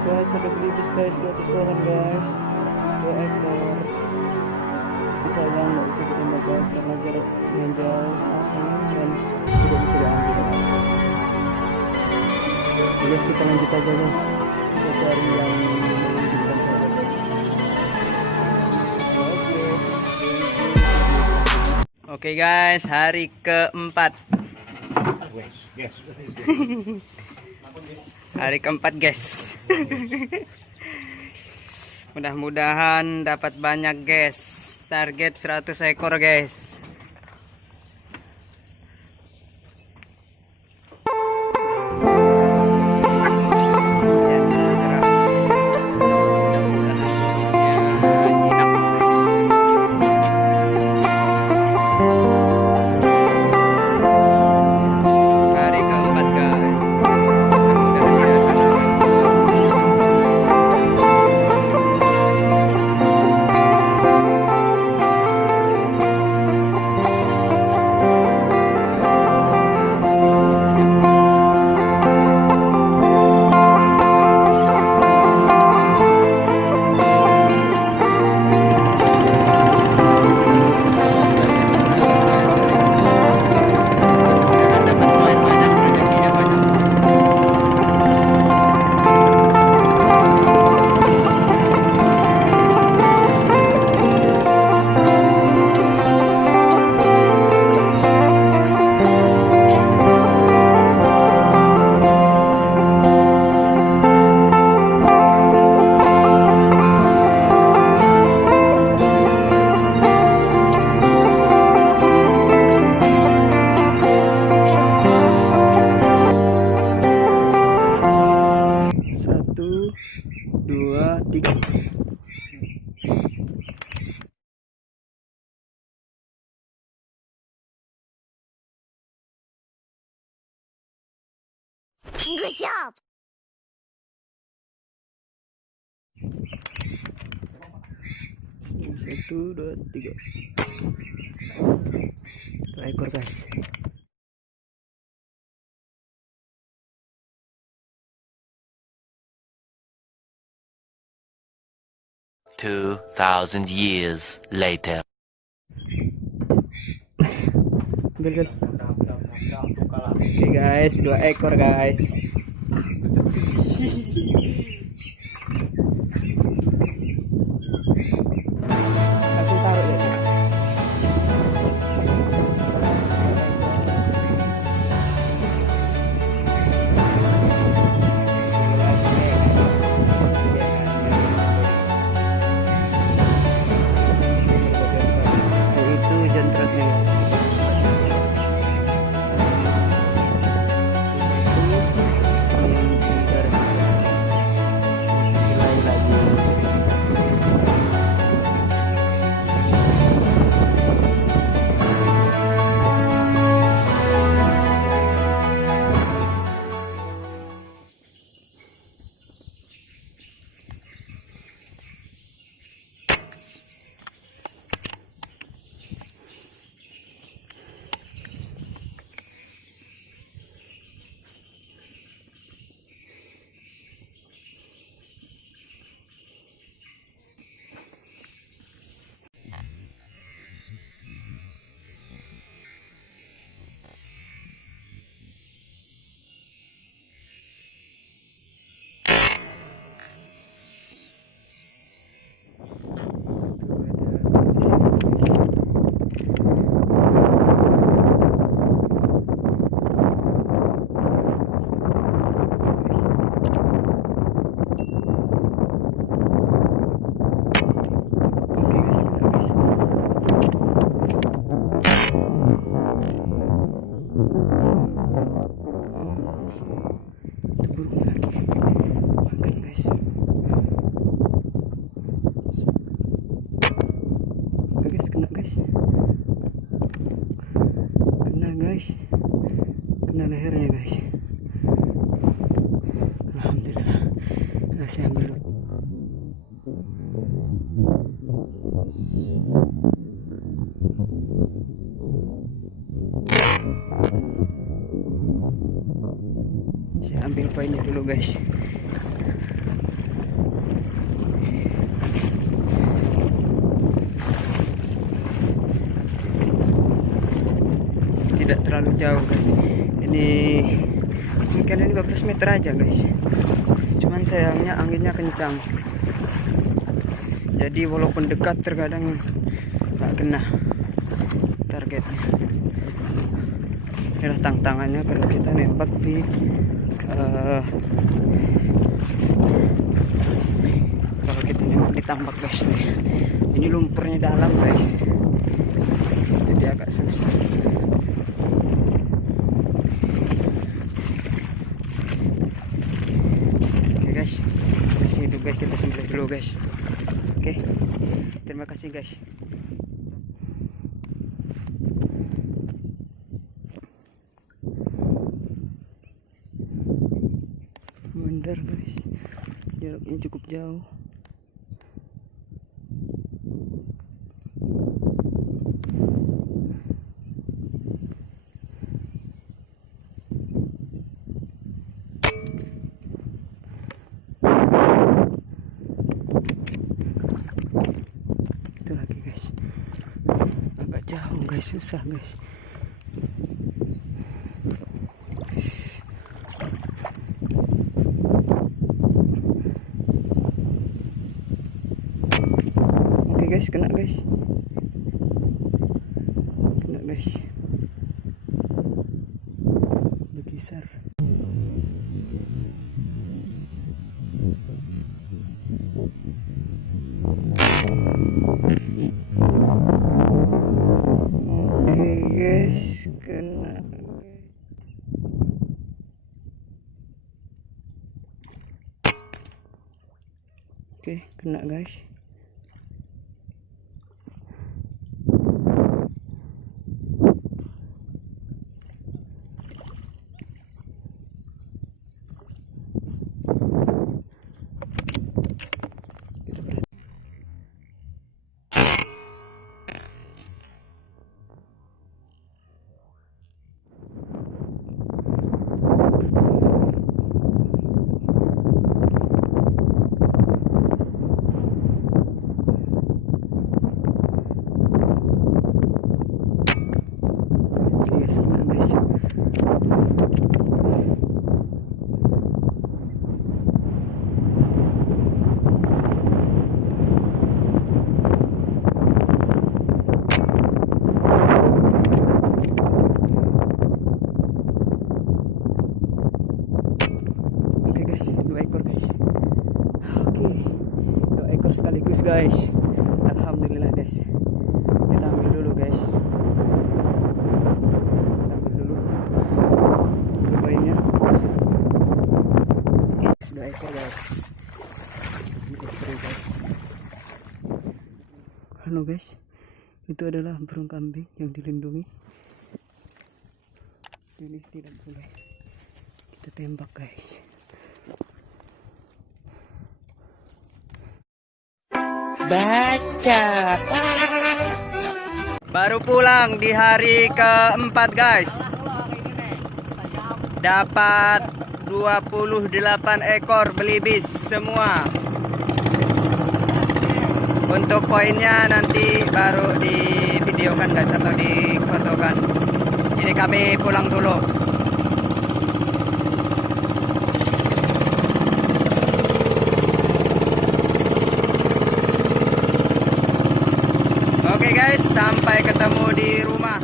guys, ada belibis guys di atas pohon guys, 2 ekor. Sayang nggak bisa ditembak guys karena jarak yang jauh dan tidak bisa diambil. Guys, kita lanjut aja guys, kita cari yang menunjukkan saja guys. Oke guys, hari keempat. Hari keempat guys. Mudah-mudahan dapat banyak guys. Target 100 ekor guys. Good job. Satu, dua, tiga. 2 ekor guys. $2,000 later. Oke guys, 2 ekor guys. Aku taruh ya. Itu jentretnya. Kena lehernya guys. Alhamdulillah. Nah, saya ambil dulu. Saya ambil poinnya dulu guys. terlalu jauh guys. Ini mungkin ini 15 meter aja guys. Cuman sayangnya anginnya kencang. Jadi walaupun dekat terkadang nggak kena targetnya. Inilah tantangannya kalau kita nembak di kalau kita nembak di tambak guys nih. Ini lumpurnya dalam guys, jadi agak susah. Oke guys, masih hidup guys, kita sembelih dulu guys. Oke, terima kasih guys. Bener guys, jaraknya cukup jauh. Itu lagi guys, agak jauh guys, susah guys. Guys, kena guys, bekisar. Oke guys, kena. Oke, kena guys. Sekaligus guys, alhamdulillah guys. Kita ambil dulu guys, itu bayinya. Sudah ekor guys, istri guys. Halo guys, itu adalah burung kambing yang dilindungi. Ini tidak boleh kita tembak guys. Baca. Baru pulang di hari keempat guys. Dapat 28 ekor belibis semua. Untuk poinnya nanti baru di videokan guys, atau difotokan. Ini kami pulang dulu. Oke guys, sampai ketemu di rumah.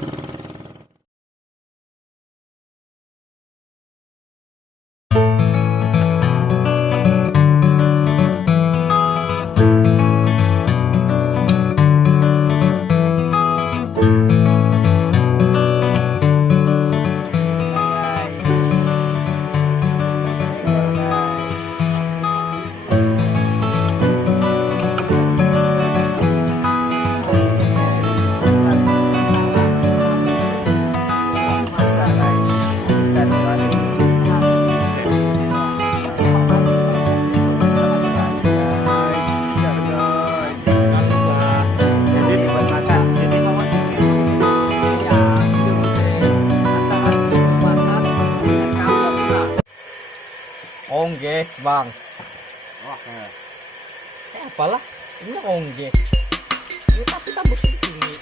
Ongges bang. Oke. Apalah, ini ongges. Ini tapi tambak di sini.